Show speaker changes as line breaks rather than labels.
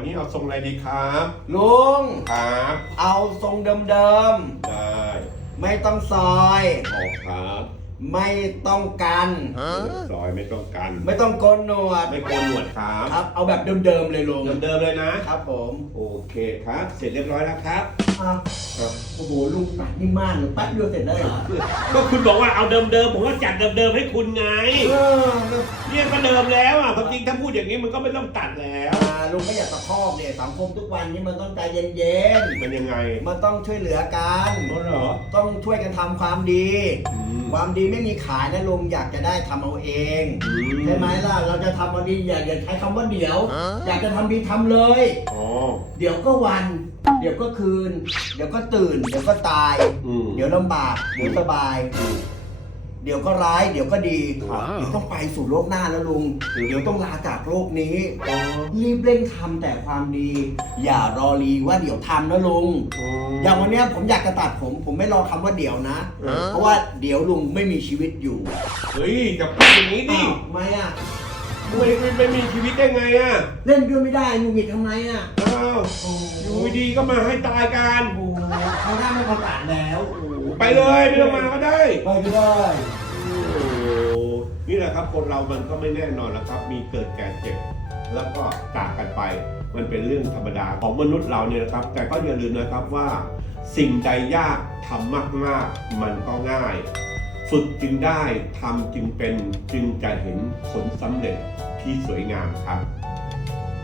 นี้เอาทรงอะไรดีครับ
ลุง
ครับ
เอาทรงเดิม
ได้
ๆไม่ต้องซอย
ออกครับ
ไม่ต้องกัน
ซอยไม่ต้องกัน
ไม่ต้องโกนหนวด
ไม่โกนหนวดครับ
ครับ เอาแบบเดิมๆเลยลุง
เดิมๆเลยนะครับ
ผม
โอเคครับ เสร็จเรียบร้อยแล้วครับ
อ่ะ
ครับ
โอ้โหลุงตัดนี่มากเลยแป๊บเดียวเสร็จได้เหรอ
ก็คุณบอกว่าเอาเดิมๆผมก็จัดเดิมๆให้คุณไง
เออ
เนี่ยก็เดิมแล้วอ่ะความจริงถ้าพูดอย่างนี้มันก็ไม่ต้องตัดแล้ว
ลุงก็อยากตะคอกเนี่ยสังคมทุกวันนี้มันต้องใจเย็น
มันยังไง
ๆมันต้องช่วยเหลือกัน
อ๋อเหรอ
ต้องช่วยกันทำความดี
อืม
ความดีไม่มีขายนะลุงอยากจะได้ทำเอาเองใช่ไหมล่ะเราจะทำเอาดีอย่าใช้คำว่าเดี๋ยว อยากจะทำดีทำเลย
อ๋อ
เดี๋ยวก็วัน เดี๋ยวก็คืน เดี๋ยวก็ตื่น เดี๋ยวก็ตาย
อืม
เดี๋ยวลำบาก เดี๋ยวสบาย เดี๋ยวก็ร้าย เดี๋ยวก็ดี เดี๋ยวต้องไปสู่โลกหน้าแล้วลุง เดี๋ยวต้องลาจากโลกนี้ รีบเร่งทำแต่ความดี อย่ารอรีว่าเดี๋ยวทำนะลุง อย่างวันเนี้ยผมอยากจะตัดผมไม่รอคำว่าเดี๋ยวนะ เพราะว่าเดี๋ยวลุงไม่มีชีวิตอยู่
เฮ้ยจะพูดอย่างนี้ดิ
อ้าวทำไมอ่ะ
ไม่มีชีวิตได้ไงอ่ะ
เล่นด้วยไม่ได้ลุงหงิดทำไมอ่ะ
อ้าวอยู่ดีๆก็มาให้ตายกัน
โอ้โหเขาหน้าไม่ประกาศแล้วโอ้โห
ไปเลยไม่ต้องมาก็ได้
ไปก็ได้
โอ้โหนี่แหละครับคนเรามันก็ไม่แน่นอนแล้วครับ มีเกิดแก่เจ็บ แล้วก็จากกันไป มันเป็นเรื่องธรรมดาของมนุษย์เราเนี่ยนะครับ แต่ก็อย่าลืมนะครับว่า สิ่งใดยากทำมากๆมันก็ง่าย ฝึกจึงได้ทำจึงเป็นจึงจะเห็นผลสำเร็จที่สวยงามครับ